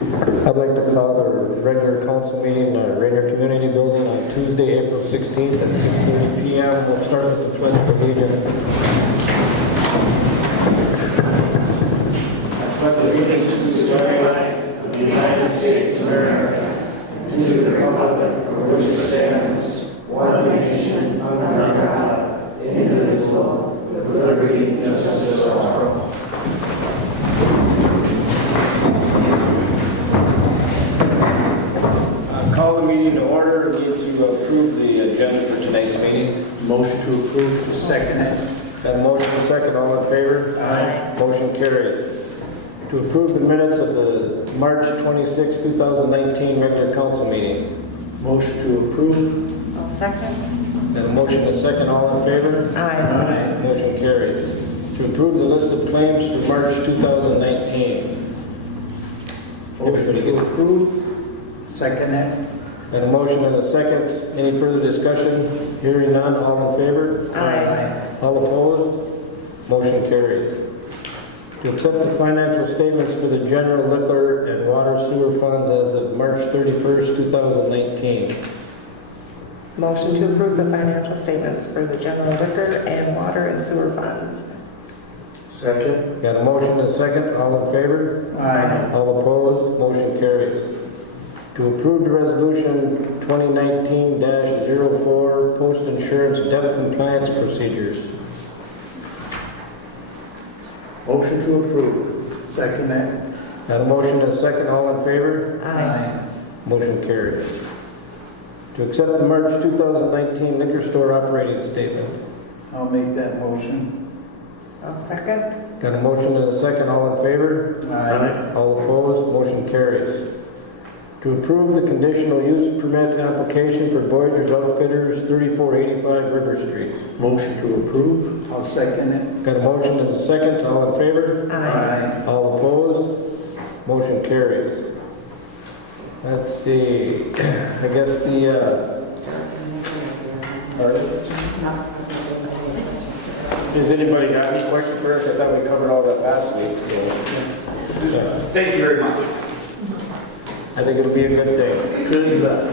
I'd like to call the regular council meeting in the Ranier Community Building on Tuesday, April 16th at 6:30 p.m. We'll start with the Pledge of Allegiance. I pledge allegiance to the flag of the United States of America and to the republic for which it stands, one nation, under God, indivisible, with liberty and justice for all. Call the meeting to order. We need to approve the agenda for tonight's meeting. Motion to approve. Second it. Got a motion and a second. All in favor? Aye. Motion carries. To approve the minutes of the March 26, 2019 regular council meeting. Motion to approve. I'll second. Got a motion and a second. All in favor? Aye. Motion carries. To approve the list of claims for March 2019. Motion to approve. Second it. Got a motion and a second. Any further discussion? Hearing none. All in favor? Aye. All opposed? Motion carries. To accept the financial statements for the general liquor and water sewer funds as of March 31st, 2019. Motion to approve the financial statements for the general liquor and water and sewer funds. Second. Got a motion and a second. All in favor? Aye. All opposed? Motion carries. To approve the resolution 2019-04 post-insurance debt compliance procedures. Motion to approve. Second it. Got a motion and a second. All in favor? Aye. Motion carries. To accept the March 2019 liquor store operating statement. I'll make that motion. I'll second. Got a motion and a second. All in favor? Aye. All opposed? Motion carries. To approve the conditional use permit application for Voyagers Outfitters, 3485 River Street. Motion to approve. I'll second it. Got a motion and a second. All in favor? Aye. All opposed? Motion carries. Let's see. I guess Does anybody have any questions for us? I thought we covered all that last week, so. Thank you very much. I think it'll be a good thing. Good luck.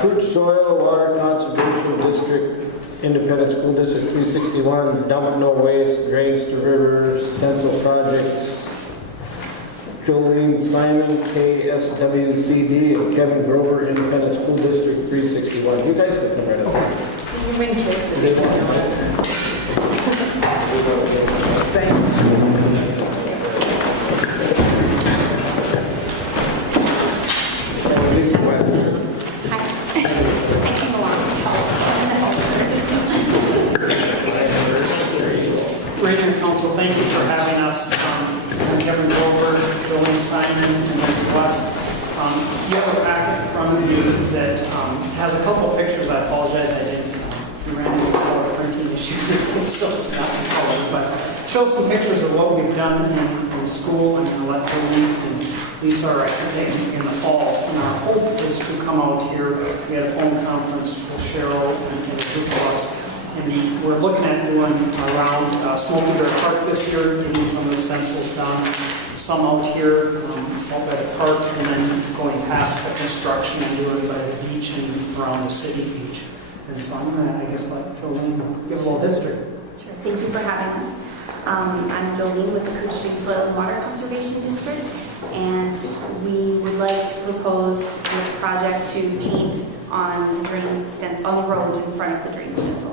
Crude Soil Water Conservation District, Independent School District 361, dump no waste, drains to rivers, stencil projects. Jolene Simon, KSWCD, and Kevin Grover, Independent School District 361. You guys can come right up. You bring chairs for Lisa West. Ranier Council, thank you for having us. I'm Kevin Grover, Jolene Simon, and Ms. West. You have a packet in front of you that has a couple of pictures. I apologize, I didn't. We ran into color printing issues today, so it's not in color, but show some pictures of what we've done in school and in Let's Lead. And these are, I should say, in the falls. And our hope is to come out here. We had a phone conference with Cheryl and a group of us. And we're looking at doing around Smoky Bear Park this year, getting some of the stencils done, some out here, out by the park, and then going past the construction and doing by the beach and around the city beach. And so I'm going to, I guess, let Jolene give a little history. Sure. Thank you for having us. I'm Jolene with the Coochin Soil and Water Conservation District, and we would like to propose this project to paint on the drain stencil, on the road in front of the drain stencils.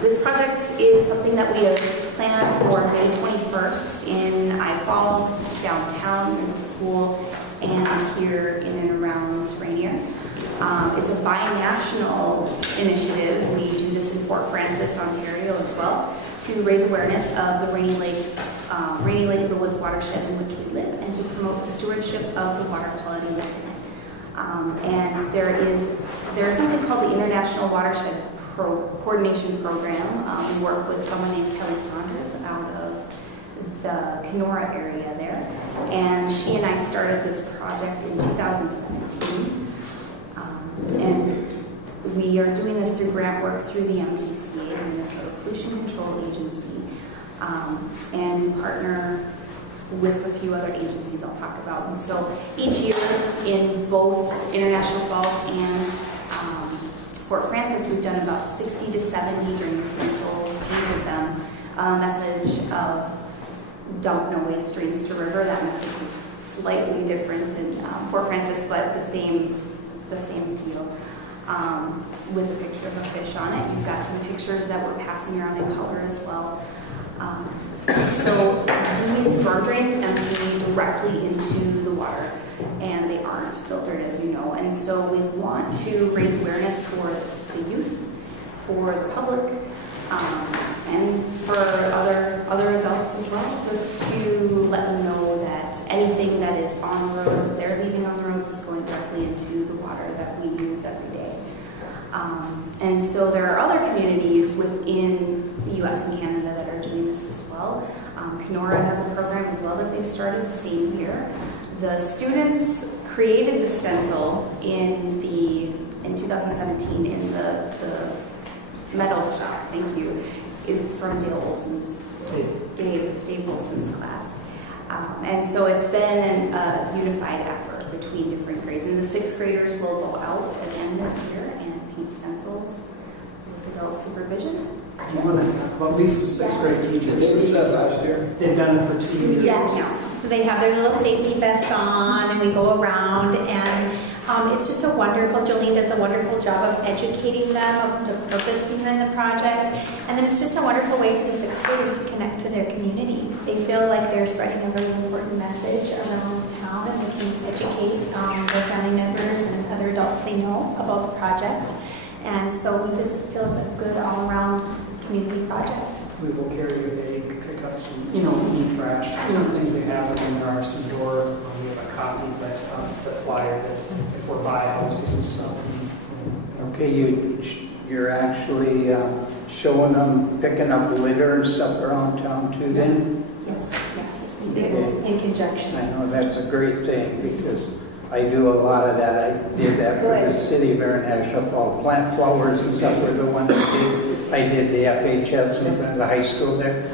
This project is something that we have planned for May 21st in I Falls, downtown, in the school, and here in and around Ranier. It's a bi-national initiative. We do this in Fort Francis, Ontario as well, to raise awareness of the Rainy Lake of the Woods watershed in which we live, and to promote the stewardship of the water quality within it. And there is something called the International Watershed Coordination Program. We work with someone named Kelly Saunders out of the Kenora area there, and she and I started this project in 2017. And we are doing this through grant work through the MPCA, the Minnesota Pollution Control Agency. And we partner with a few other agencies I'll talk about. And so each year in both International Falls and Fort Francis, we've done about 60 to 70 drain stencils, painted them. Message of dump no waste, streams to river. That message is slightly different in Fort Francis, but the same feel. With a picture of a fish on it. You've got some pictures that we're passing around in color as well. So these storm drains empty directly into the water, and they aren't filtered, as you know. And so we want to raise awareness for the youth, for the public, and for other adults as well, just to let them know that anything that is on the road, that they're leaving on the roads, is going directly into the water that we use every day. And so there are other communities within the U.S. and Canada that are doing this as well. Kenora has a program as well that they've started the same year. The students created the stencil in 2017 in the metals shop. Thank you. From Dave Wilson's class. And so it's been a unified effort between different grades. And the 6th graders will go out again this year and paint stencils with adult supervision. Do you want to talk about Lisa's 6th grade teachers? Last year. They've done it for 2 years. Yes, they have their little safety vests on, and we go around, and it's just a wonderful, Jolene does a wonderful job of educating them of the purpose behind the project, and then it's just a wonderful way for the 6th graders to connect to their community. They feel like they're spreading a really important message around town, and they can educate their family members and other adults they know about the project. And so we just feel it's a good all-around community project. We will carry your bag, pick up some, neat trash, things we have, and then there are some door, we have a copy, but the flyer that if we're by houses and stuff. Okay, you're actually showing them picking up litter and stuff around town too then? Yes, we do, in conjunction. I know that's a great thing because I do a lot of that. I did that for the city of International Falls. Plant flowers and stuff were the one that did. I did the FHS in front of the high school there.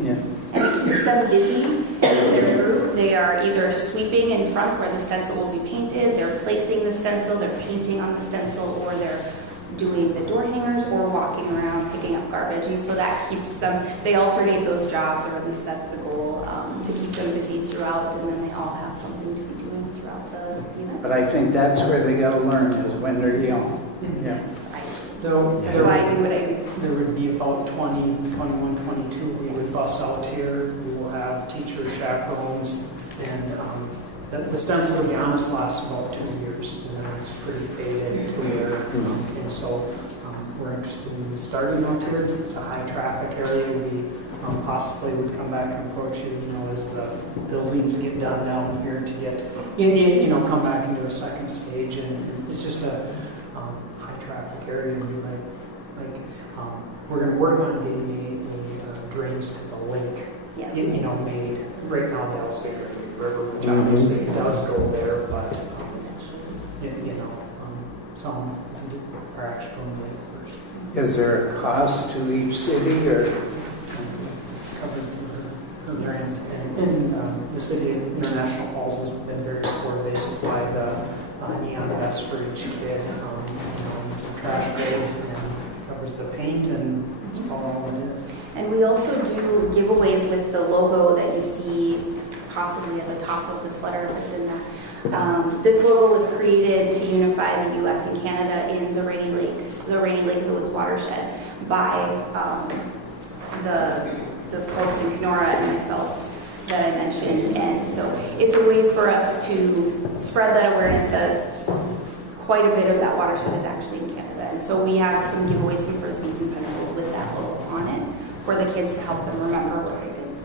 Yeah. And it keeps them busy in their group. They are either sweeping in front where the stencil will be painted, they're placing the stencil, they're painting on the stencil, or they're doing the door hangers or walking around picking up garbage. And so that keeps them, they alternate those jobs, or at least that's the goal, to keep them busy throughout, and then they all have something to be doing throughout the event. But I think that's where they got to learn is when they're young. Yeah. That's why I do what I do. There would be about 20, 21, 22 we would bus out here. We will have teachers, chaperones, and the stencil, to be honest, lasts about 2 years. And then it's pretty faded and clear. And so we're interested in starting out here. It's a high traffic area. We possibly would come back and approach you, as the buildings get done down here to get, come back and do a second stage. And it's just a area, and we're going to work on getting a drains to the lake. Yes. Made right now the State River, which obviously does go there, but some are actually going to lake first. Is there a cost to each city, or it's covered through her grant? And the city of International Falls has been very supportive. They supply the neon vests for each kid. Some trash bags, and covers the paint, and it's all it is. And we also do giveaways with the logo that you see possibly at the top of this letter that's in there. This logo was created to unify the U.S. and Canada in the Rainy Lake Woods watershed by the folks in Kenora and myself that I mentioned. And so it's a way for us to spread that awareness that quite a bit of that watershed is actually in Canada. And so we have some giveaways, some frisbees and pencils with that logo on it for the kids to help them remember what they did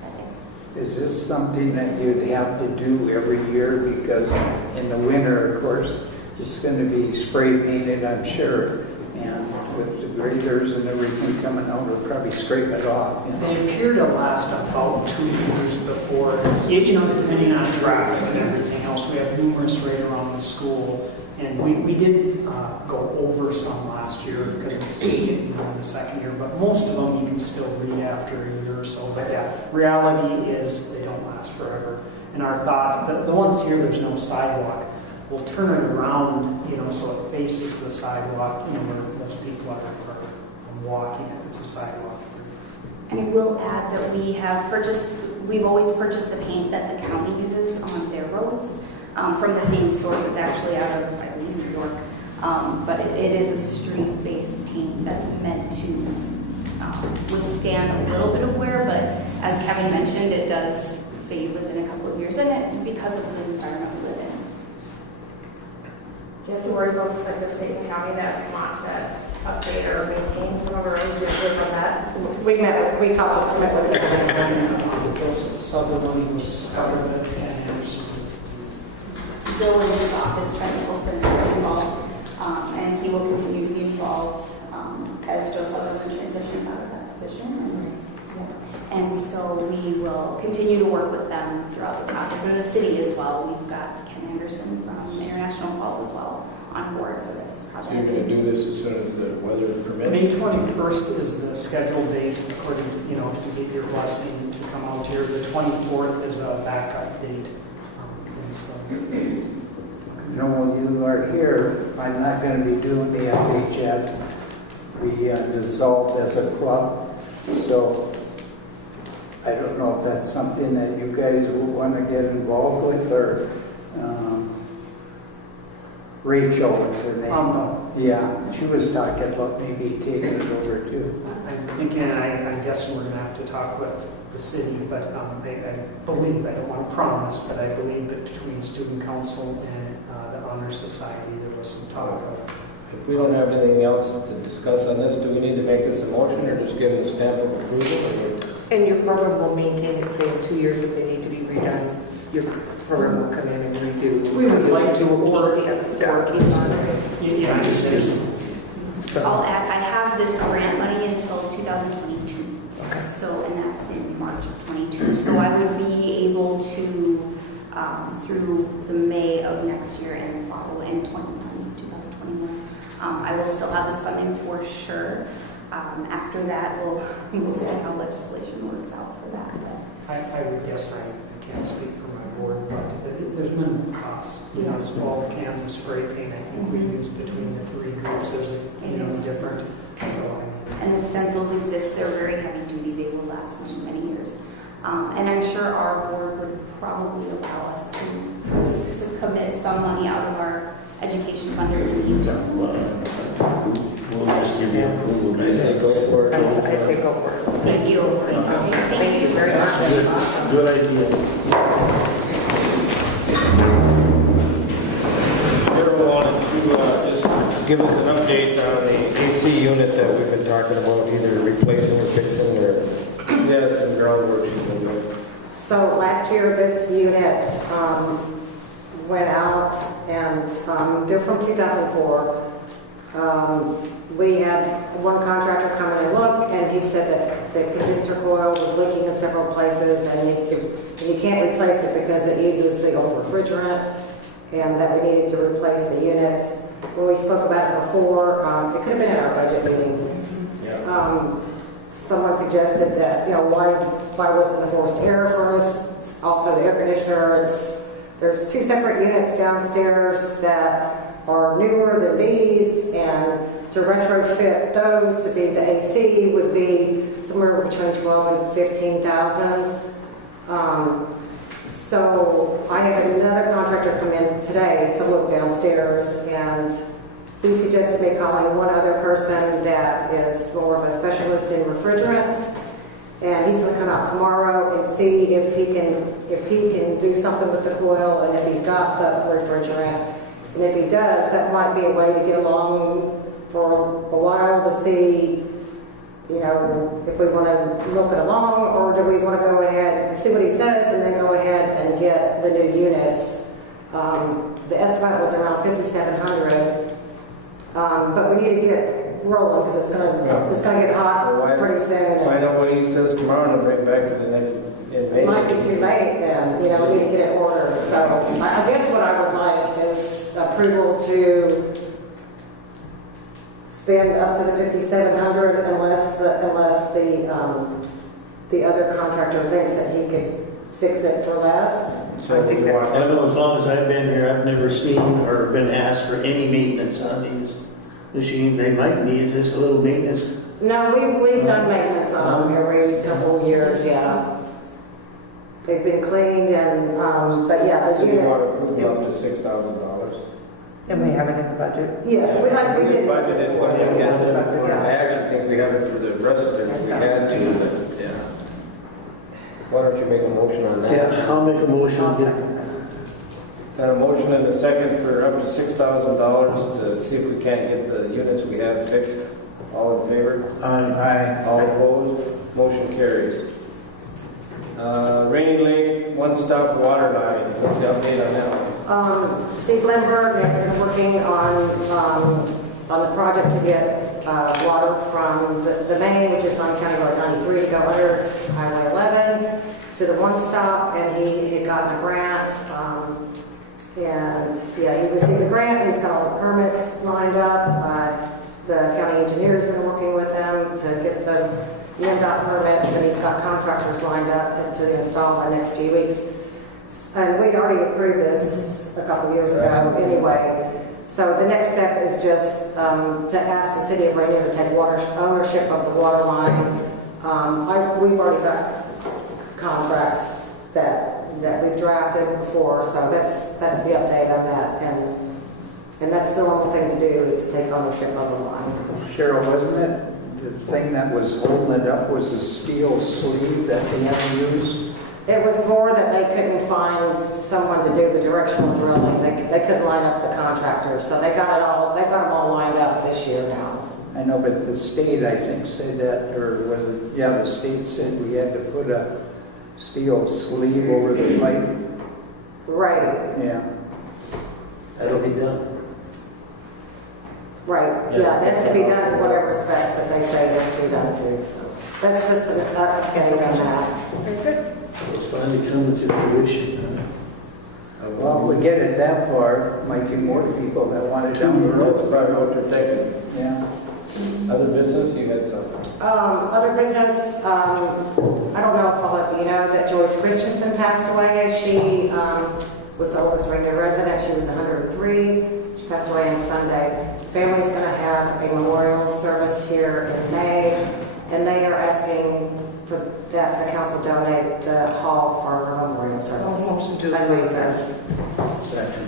that day. is this something that you'd have to do every year? Because in the winter, of course, it's going to be spray painted, I'm sure. And with the graders and everything coming out, we'll probably scrape it off. They appear to last about 2 years before, depending on traffic and everything else. We have numerous right around the school. And we did go over some last year because it's in the second year, but most of them you can still read after a year or so. But yeah, reality is they don't last forever. And our thought, the ones here, there's no sidewalk, we'll turn it around, so it faces the sidewalk, where most people are walking if it's a sidewalk. And I will add that we've always purchased the paint that the county uses on their roads from the same source. It's actually out of, I believe, New York. But it is a street-based paint that's meant to withstand a little bit of wear, but as Kevin mentioned, it does fade within a couple of years, and it because of the environment we live in. Do you have to worry about the state and county that want to upgrade or maintain some of our roads? Do you have to worry about that? We met with Those Sutherland was part of it, and Anderson was. Bill in his office, Trent Wilson, is involved, and he will continue to be involved as Joe Sutherland transitions out of that position. And so we will continue to work with them throughout the process, and the city as well. We've got Ken Anderson from International Falls as well on board for this So you're project. going to do this as soon as the weather permits? May 21st is the scheduled date, according to, to get your blessing to come out here. The 24th is a backup date. And so, When you are here, I'm not going to be doing the FHS. We dissolved as a club, so I don't know if that's something that you guys will want to get involved with, or Rachel is her name. no. Yeah, she was talking about maybe taking it over too. I'm thinking, I'm guessing we're going to have to talk with the city, but I believe, I don't want to promise, but I believe that between Student Council and the Honor Society, there was some talk of. If we don't have anything else to discuss on this, do we need to make this a motion or just give them a stamp of approval? And your program will maintain it, say, in 2 years if they need to be redone. Your program will come in and redo. We would like to work working on it. Yeah, just I'll add, I have this grant money until 2022. Okay. So, and that's in March of 22. So I would be able to, through the May of next year and the fall in 2021, I will still have this funding for sure. After that, we'll see how legislation works out for that. I would guess I can't speak for my board, but there's minimum costs. There's 12 cans of spray paint. I think we use between the three groups. There's different. So And the stencils exist. They're very heavy duty. They will last many, many years. And I'm sure our board would probably allow us to commit some money out of our education fund if we need to. We'll just give you approval. I say go for it. I say go for it. Thank you. Thank you very much. Good idea. Daryl wanted to just give us an update on the AC unit that we've been talking about, either replacing or fixing, or some groundwork he's been doing. So last year, this unit went out, and they're from 2004. We had one contractor come in and look, and he said that the condenser coil was leaking in several places, and you can't replace it because it uses the old refrigerant, and that we needed to replace the units. When we spoke about it before, it could have been at our budget meeting. Yeah. Someone suggested that, why wasn't the forced air furnace, also the air conditioner? There's two separate units downstairs that are newer than these, and to retrofit those to be the AC would be somewhere between 12 and 15,000. So I had another contractor come in today to look downstairs, and he suggested me calling one other person that is more of a specialist in refrigerants, and he's going to come out tomorrow and see if he can do something with the coil, and if he's got the refrigerant. And if he does, that might be a way to get along for a while to see, if we want to look it along, or do we want to go ahead and see what he says and then go ahead and get the new units. The estimate was around $5,700, but we need to get rolling because it's going to get hot pretty soon. Find out what he says tomorrow and bring it back to the next in It might be May. too late then, you know, we need to get it ordered. So I guess what I would like is approval to spend up to the 5,700 unless the other contractor thinks that he could fix it for less. So we want, I don't know, as long as I've been here, I've never seen or been asked for any maintenance on these machines. They might need just a little maintenance. No, we've done maintenance on them every couple of years, yeah. They've been cleaned and, but yeah, so the we want unit, to approve up to $6,000. And we have it in the budget. yes, we We did. did budget it, what we had. Yeah. I actually think we have it for the rest of it, if we had to, but, yeah. Why don't you make a motion on that? Yeah, I'll make a motion. I'll to- second that. Got a motion and a second for up to $6,000 to see if we can't get the units we have fixed. All in favor? Aye. All opposed? Motion carries. Rainy Lake one-stop water line, what's the update on that one? Steve Lindbergh has been working on the project to get water from the main, which is on County Road 93, to go under Highway 11 to the one stop, and he had gotten a grant. And yeah, he received the grant, he's got all the permits lined up. The county engineer's been working with him to get the MDOT permits, and he's got contractors lined up to install in the next few weeks. And we'd already approved this a couple years ago anyway. So the next step is just to ask the city of Ranier to take ownership of the water line. We've already got contracts that we've drafted before, so that's the update on that. And that's the normal thing to do, is to take ownership of the line. Cheryl, wasn't it the thing that was holding it up was the steel sleeve that they had to use? It was more that they couldn't find someone to do the directional drilling. They couldn't line up the contractors, so they've got them all lined up this year now. I know, but the state, I think, said that, or was it, yeah, the state said we had to put a steel sleeve over the pipe. Right, Yeah. That'll be done. right. Yeah, it has to be done to whatever specs that they say it has to be done to. So that's just an update on that. Very good. It's finally coming to fruition. Well, if we get it that far, might be more people that want it down the That's road. probably what they're thinking. Yeah. Other business, you got something? Other business, I don't know if all of you know that Joyce Christensen passed away. She was the oldest Ranier resident. She was 103. She passed away on Sunday. The family's going to have a memorial service here in May, and they are asking for that the council donate the hall for a memorial service. Motion to I approve believe that. Second.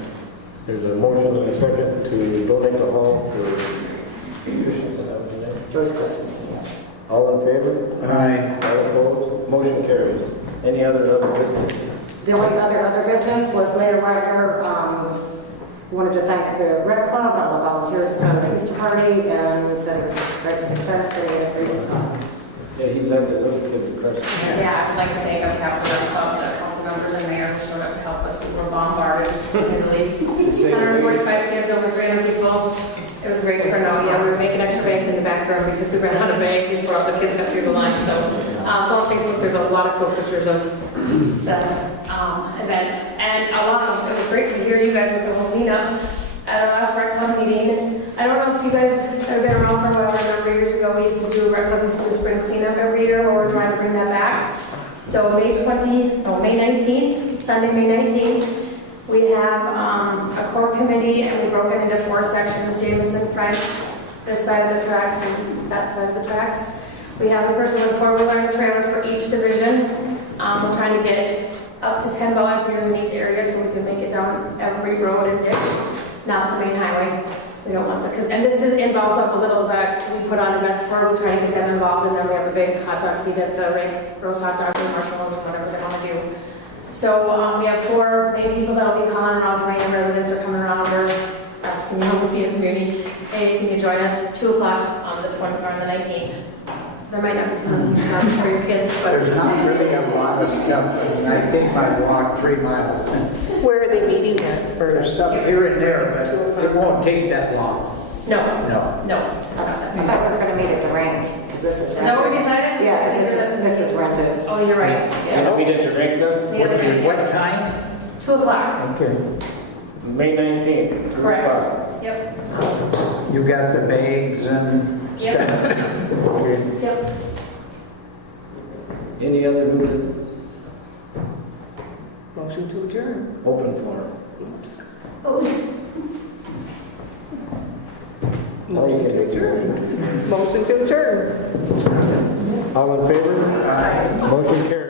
There's a motion and a second to donate the hall for Christensen, that was the name. Joyce Christensen. All in favor? Aye. All opposed? Motion carries. Any other business? The only other business was Mayor Ranier wanted to thank the Red Club and all the volunteers who came to the Easter party, and said it was a great success, and he had a great time. Yeah, he led the little kids across. Yeah, I'd like to thank on behalf of the club, the council members and mayor who showed up to help us. We were bombarded, to say the least. 145 kids, over 300 people. It was a great turnout. Yeah, we were making extra bags in the back room because we ran out of bags before all the kids got through the line. So go on Facebook, there's a lot of cool pictures of the event. And it was great to hear you guys with the whole cleanup at our last rec club meeting. I don't know if you guys have been around for a while. I remember years ago we used to do a rec club spring cleanup every year, where we're trying to bring that back. So May 19th, Sunday, May 19th, we have a core committee, and we broke it into 4 sections: Jameson, French, this side of the tracks, and that side of the tracks. We have a person with a 4-wheeler and a trailer for each division. We're trying to get up to 10 volunteers in each area so we can make it down every road and ditch, not the main highway. We don't want that, and this involves all the littles that we put on events for. We try to get them involved, and then we have a big hot dog feed at the rink, roast hot dogs and marshmallows and whatever they want to do. So we have 4 main people that will be calling around. Ranier residents are coming around. We're asking you to see the community. Hey, can you join us 2 o'clock on the 19th? There might not be too many for your kids, but There's not really a lot of stuff. I take my walk 3 miles. Where are they meeting at? There's stuff here and there, but it won't take that long. no. I thought we were going to meet at the rink, because this is rented. Is that what we decided? Yeah, because this is rented. Oh, you're right. Yes. Meet at the rink then? The other day. What time? 2 o'clock. Okay. May 19th. 2 Correct. o'clock. Yep. You got the bags and Yep. stuff? Okay. Yep. Any other new business? Motion to adjourn. Open forum. Motion to adjourn. Motion to adjourn. All in favor? Aye. Motion carries.